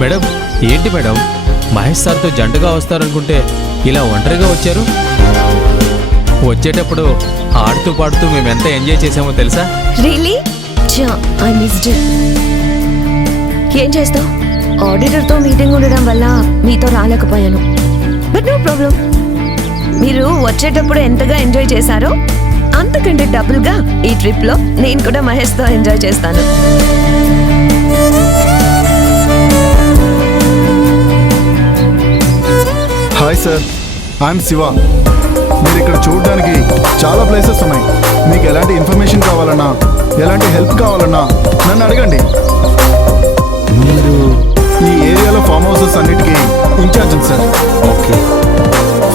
Madam, ఏంటి madam, Mahesh సార్తో జంటగా వస్తారనుకుంటే ఇలా ఒంటరిగా వచ్చారు? వచ్చేటప్పుడు ఆడుతూ పాడుతూ మేము ఎంత ఎంజాయ్ చేసామో తెలుసా? రియలీ? I missed it. ఏం చేస్తావు, ఆడిటర్తో మీటింగ్ ఉండడం వల్ల మీతో రాలేకపోయాను. But no problem. మీరు వచ్చేటప్పుడు ఎంతగా ఎంజాయ్ చేశారో అంతకంటే డబుల్గా ఈ ట్రిప్లో నేను కూడా మహేష్తో ఎంజాయ్ చేస్తాను. Hi sir, I'm Shiva. మీరు ఇక్కడ చూడడానికి చాలా ప్లేసెస్ ఉన్నాయి. మీకు ఎలాంటి ఇన్ఫర్మేషన్ కావాలన్నా, ఎలాంటి హెల్ప్ కావాలన్నా నన్ను అడగండి. మీరు ఈ ఏరియాలో ఫామ్ హౌసెస్ అన్నిటికీ ఇన్ఛార్జ్ సార్. ఓకే.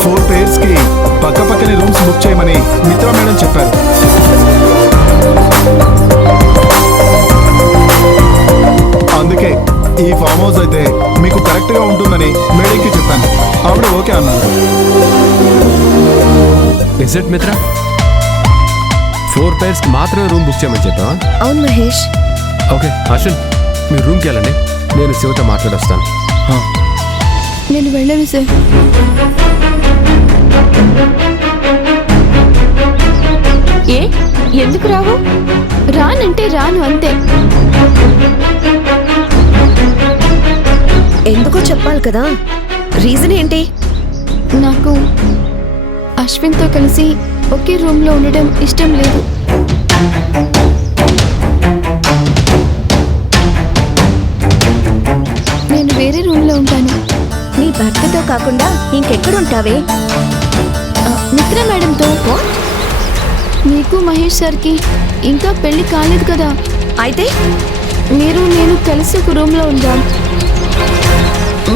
4 పేర్స్కి పక్కపక్కనే రూమ్స్ బుక్ చేయమని మిత్ర మేడం చెప్పారు. అందుకే ఈ ఫామ్ హౌస్ అయితే మీకు కరెక్ట్గా ఉంటుందని మేడంకి చెప్పాను. ఆవిడ ఓకే అన్నారు. ఇస్ ఇట్ మిత్ర? 4 పేర్స్కి మాత్రమే రూమ్ బుక్ చేయమని చెప్పావా? అవును మహేష్. ఓకే అశ్విన్, మీరు రూమ్కి వెళ్ళండి, నేను శివతో మాట్లాడొస్తాను. నేను వెళ్ళను సార్. ఏ ఎందుకు రావు? రానంటే రాను అంతే. ఎందుకో చెప్పాలి కదా, రీజన్ ఏంటి? నాకు అశ్విన్తో కలిసి ఒకే రూమ్లో ఉండడం ఇష్టం లేదు. నేను వేరే రూమ్లో ఉంటాను. నీ భర్తతో కాకుండా ఇంకెక్కడుంటావే? మిత్ర మేడంతో. నీకు మహేష్ సార్కి ఇంకా పెళ్లి కాలేదు కదా? అయితే మీరు నేను కలిసి ఒక రూమ్లో ఉందాం.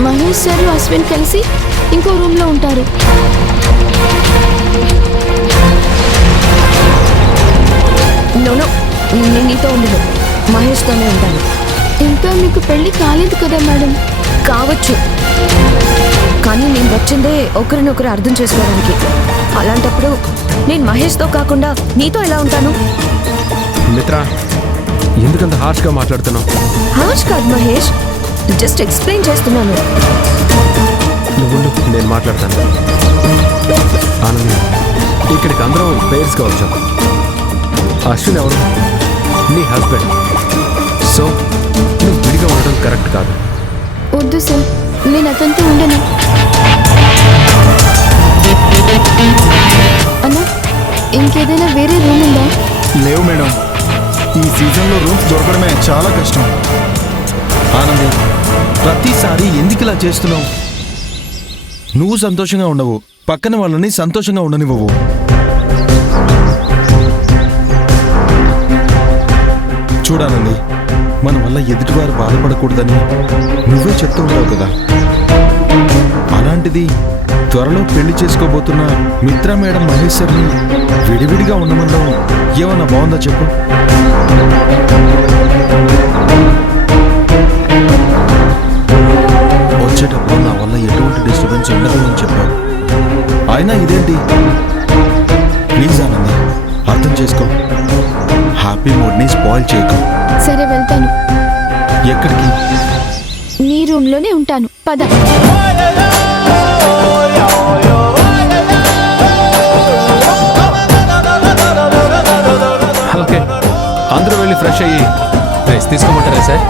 మహేష్ సార్ అశ్విన్ కలిసి ఇంకో రూమ్లో ఉంటారు. నోనో, నేను నీతో ఉండను, మహేష్తోనే ఉంటాను. ఇంకా మీకు పెళ్లి కాలేదు కదా మేడం? కావచ్చు, కానీ నేను వచ్చిందే ఒకరినొకరు అర్థం చేసుకోవడానికి. అలాంటప్పుడు నేను మహేష్తో కాకుండా నీతో ఎలా ఉంటాను? మిత్ర, ఎందుకంత హార్ష్గా మాట్లాడుతున్నావు? హార్ష్ కాదు మహేష్, జస్ట్ ఎక్స్ప్లెయిన్ చేస్తున్నాను. నువ్వు నేను మాట్లాడతాను. ఆనంది, ఇక్కడికి అందరం పేర్స్గా వచ్చాం. అశ్విన్ ఎవరు? నీ హస్బెండ్. సో నువ్వు విడిగా ఉండడం కరెక్ట్ కాదు. వద్దు సార్, నేను అతనితో ఉండను. అన్నా, ఇంకేదైనా వేరే రూమ్ ఉందా? లేవు మేడం, ఈ సీజన్లో రూమ్స్ దొరకడమే చాలా కష్టం. ఆనంది, ప్రతిసారి ఎందుకు ఇలా చేస్తున్నావు? నువ్వు సంతోషంగా ఉండవు, పక్కన వాళ్ళని సంతోషంగా ఉండనివ్వవు. చూడానండి, మన వల్ల ఎదుటివారు బాధపడకూడదని నువ్వే చెప్తూ ఉంటావు కదా. అలాంటిది త్వరలో పెళ్లి చేసుకోబోతున్న మిత్ర మేడం మహేశ్వర్ని విడివిడిగా ఉండమండం ఏమన్నా బాగుందా చెప్పు? వచ్చేటప్పుడు నా వల్ల ఎటువంటి డిస్టర్బెన్స్ ఉండదు అని చెప్పావు. అయినా ఇదేంటి? ప్లీజ్ ఆనంది, అర్థం చేసుకో. హ్యాపీ మూడ్ని స్పాయిల్ చేయకు. సరే వెళ్తాను. ఎక్కడికి? నీ రూమ్లోనే ఉంటాను, పద. ఓకే, అందరూ వెళ్ళి ఫ్రెష్ అయ్యి రెస్ట్ తీసుకోమంటారా సార్?